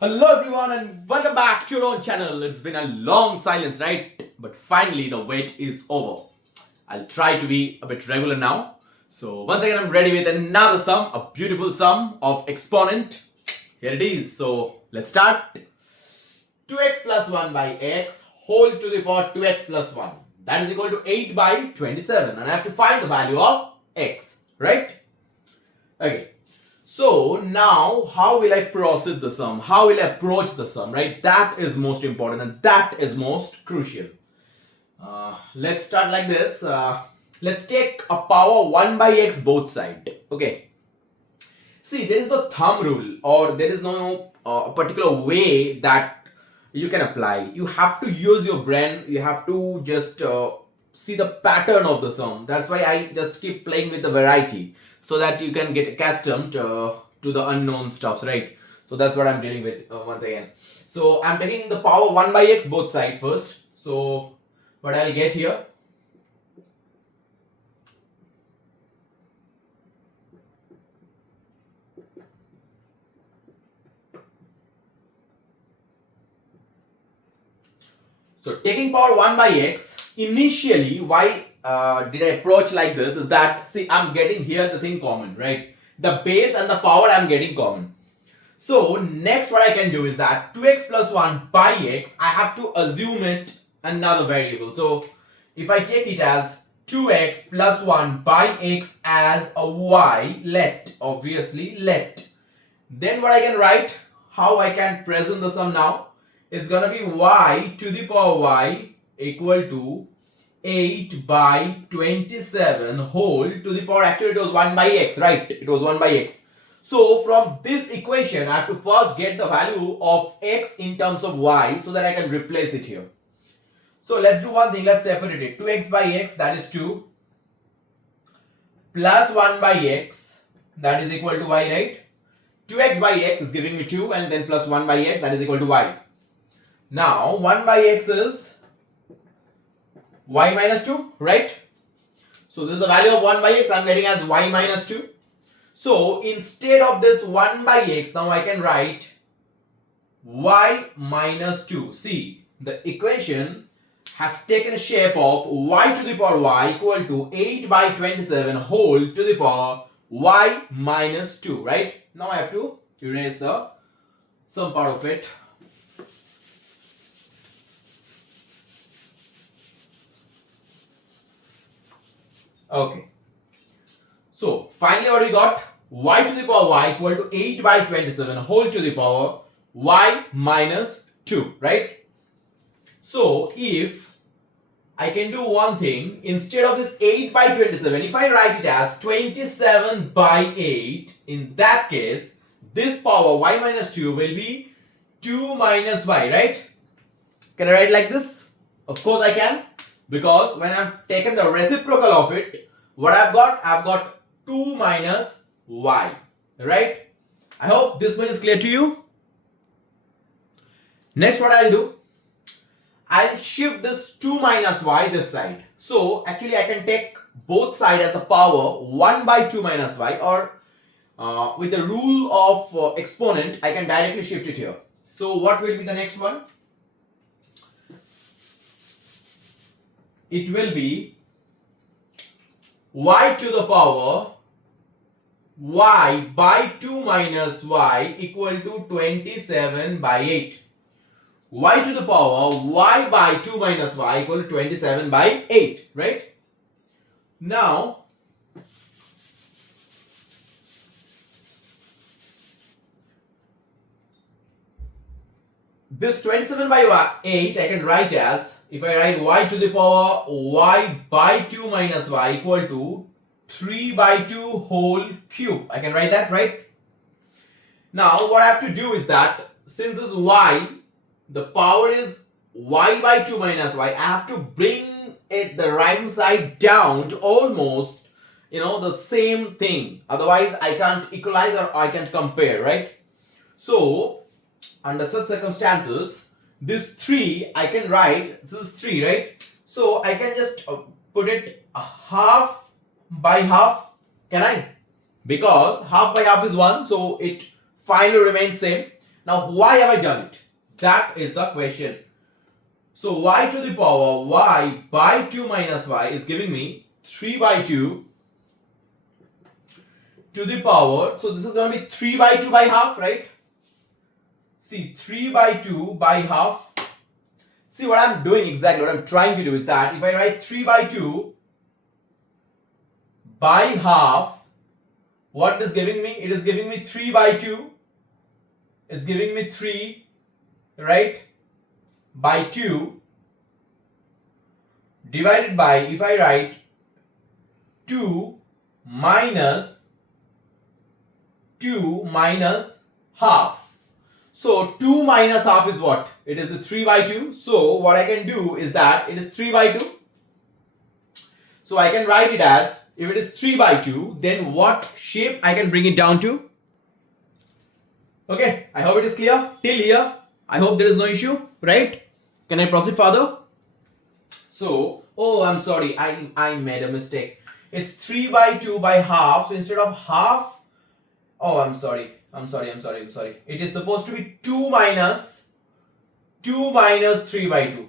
Hello everyone and welcome back to your own channel. It's been a long silence, right? But finally the wait is over. I'll try to be a bit regular now. So once again I'm ready with another sum, a beautiful sum of exponent. Here it is. So let's start. 2x plus 1 by x whole to the power 2x plus 1. That is equal to 8 by 27. And I have to find the value of x, right? Okay. So now how will I proceed the sum? How will I approach the sum, right? That is most important and that is most crucial. Let's start like this. Let's take a power 1 by x both sides. Okay. See, there is no thumb rule or there is no particular way that you can apply. You have to use your brain. You have to just see the pattern of the sum. That's why I just keep playing with the variety so that you can get accustomed to the unknown stuffs, right? So that's what I'm dealing with once again. So I'm taking the power 1 by x both sides first. So what I'll get here, so taking power 1 by x, initially, why did I approach like this is that, see, I'm getting here the thing common, right? The base and the power I'm getting common. So next what I can do is that 2x plus 1 by x, I have to assume it another variable. So if I take it as 2x plus 1 by x as a y, obviously let, then what I can write, how I can present the sum now, it's gonna be y to the power y equal to 8 by 27 whole to the power, actually it was 1 by x, right? It was 1 by x. So from this equation, I have to first get the value of x in terms of y so that I can replace it here. So let's do one thing, let's separate it. 2x by x, that is 2, plus 1 by x, that is equal to y, right? 2x by x is giving me 2 and then plus 1 by x, that is equal to y. Now 1 by x is y minus 2, right? So this is the value of 1 by x I'm getting as y minus 2. So instead of this 1 by x, now I can write y minus 2. See, the equation has taken a shape of y to the power y equal to 8 by 27 whole to the power y minus 2, right? Now I have to erase the some part of it. Okay. So finally what we got, y to the power y equal to 8 by 27 whole to the power y minus 2, right? So if I can do one thing, instead of this 8 by 27, if I write it as 27 by 8, in that case, this power y minus 2 will be 2 minus y, right? Can I write like this? Of course I can, because when I've taken the reciprocal of it, what I've got 2 minus y, right? I hope this much is clear to you. Next what I'll do, I'll shift this 2 minus y this side. So actually I can take both sides as the power 1 by 2 minus y, or with the rule of exponent, I can directly shift it here. So what will be the next one? It will be y to the power y by 2 minus y equal to 27 by 8. Y to the power y by 2 minus y equal to 27 by 8, right? Now, this 27 by 8 I can write as, if I write y to the power y by 2 minus y equal to 3 by 2 whole cube. I can write that, right? Now what I have to do is that, since this y, the power is y by 2 minus y, I have to bring it the right hand side down to almost, the same thing. Otherwise I can't equalize or I can't compare, right? So under such circumstances, this 3 I can write, this is 3, right? So I can just put it half by half, can I? Because half by half is 1, so it finally remains same. Now, why have I done it? That is the question. So, y to the power y by 2 minus y is giving me 3 by 2 to the power. So, this is going to be 3 by 2 by half, right? See, 3 by 2 by half. See, what I'm doing exactly, what I'm trying to do is that if I write 3 by 2 by half, what it is giving me? It is giving me 3 by 2. It's giving me 3, right, by 2 divided by, if I write 2 minus half. So 2 minus half is what? It is the 3 by 2. So what I can do is that it is 3 by 2. So I can write it as, if it is 3 by 2, then what shape I can bring it down to? Okay, I hope it is clear till here. I hope there is no issue, right? Can I proceed further? So, oh, I'm sorry, I made a mistake. It's 3 by 2 by half. So instead of half, oh, I'm sorry. It is supposed to be 2 minus 3 by 2.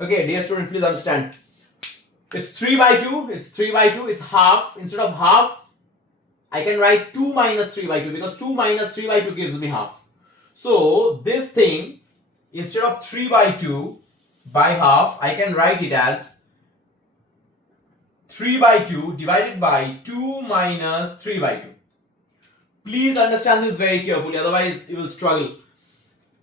Okay, dear student, please understand. It's 3 by 2. It's half. Instead of half, I can write 2 minus 3 by 2 because 2 minus 3 by 2 gives me half. So this thing, instead of 3 by 2 by half, I can write it as 3 by 2 divided by 2 minus 3 by 2. Please understand this very carefully, otherwise you will struggle.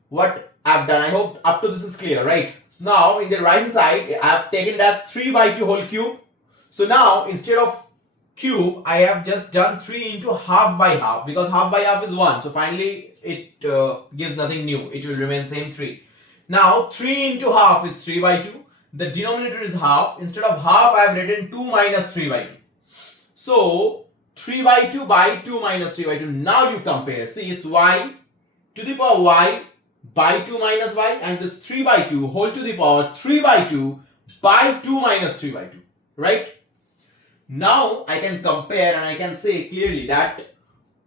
What I've done, I hope up to this is clear, right? Now in the right hand side, I have taken it as 3 by 2 whole cube. So now instead of cube, I have just done 3 into half by half, because half by half is 1. So finally it gives nothing new. It will remain same 3. Now 3 into half is 3 by 2. The denominator is half. Instead of half, I have written 2 minus 3 by 2. So 3 by 2 by 2 minus 3 by 2. Now you compare. See, it's y to the power y by 2 minus y, and this 3 by 2 whole to the power 3 by 2 by 2 minus 3 by 2. Right? Now I can compare and I can say clearly that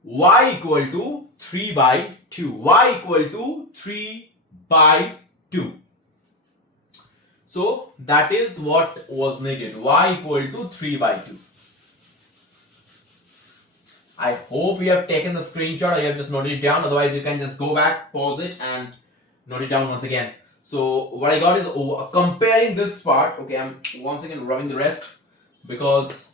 y equal to 3 by 2. Y equal to 3 by 2. So that is what was needed. Y equal to 3 by 2. I hope you have taken the screenshot or you have just noted it down. Otherwise, you can just go back, pause it and note it down once again. So what I got is comparing this part. Okay, I'm once again rubbing the rest because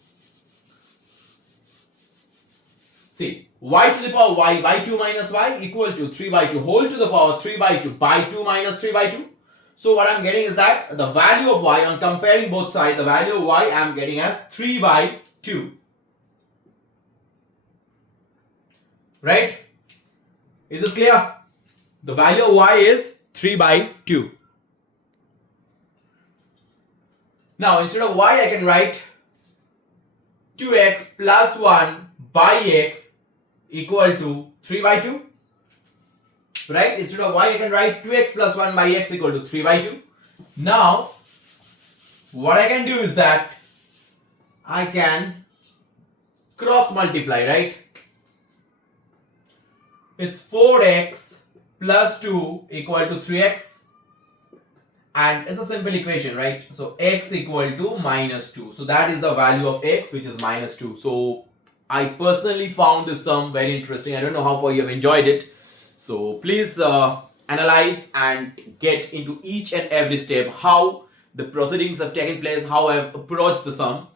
see, y to the power y by 2 minus y equal to 3 by 2 whole to the power 3 by 2 by 2 minus 3 by 2. So what I'm getting is that the value of y, on comparing both sides, the value of y I'm getting as 3 by 2. Right? Is this clear? The value of y is 3 by 2. Now instead of y I can write 2x plus 1 by x equal to 3 by 2. Right? Instead of y I can write 2x plus 1 by x equal to 3 by 2. Now what I can do is that I can cross multiply, right? It's 4x plus 2 equal to 3x, and it's a simple equation, right? So x equal to minus 2. So that is the value of x, which is minus 2. So I personally found this sum very interesting. I don't know how far you have enjoyed it. So please analyze and get into each and every step how the proceedings have taken place, how I have approached the sum.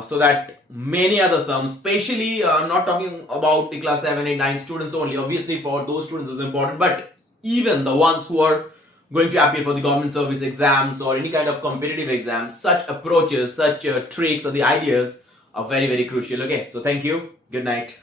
So that many other sums, especially not talking about the class 7, 8, 9 students only, obviously for those students is important, but even the ones who are going to appear for the government service exams or any kind of competitive exams, such approaches, such tricks or the ideas are very, very crucial. Okay, so thank you. Good night.